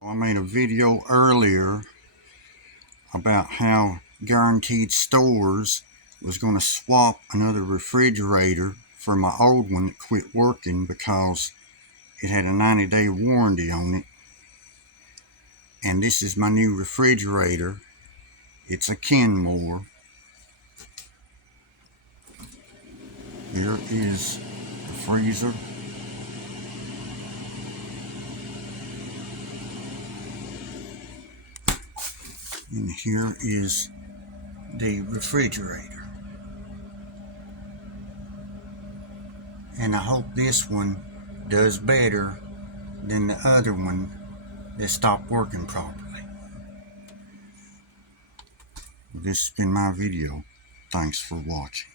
I made a video earlier about how Guaranteed Stores was going to swap another refrigerator for my old one that quit working because it had a 90-day warranty on it. And this is my new refrigerator. It's a Kenmore. Here is the freezer. And here is the refrigerator. And I hope this one does better than the other one that stopped working properly. This has been my video. Thanks for watching.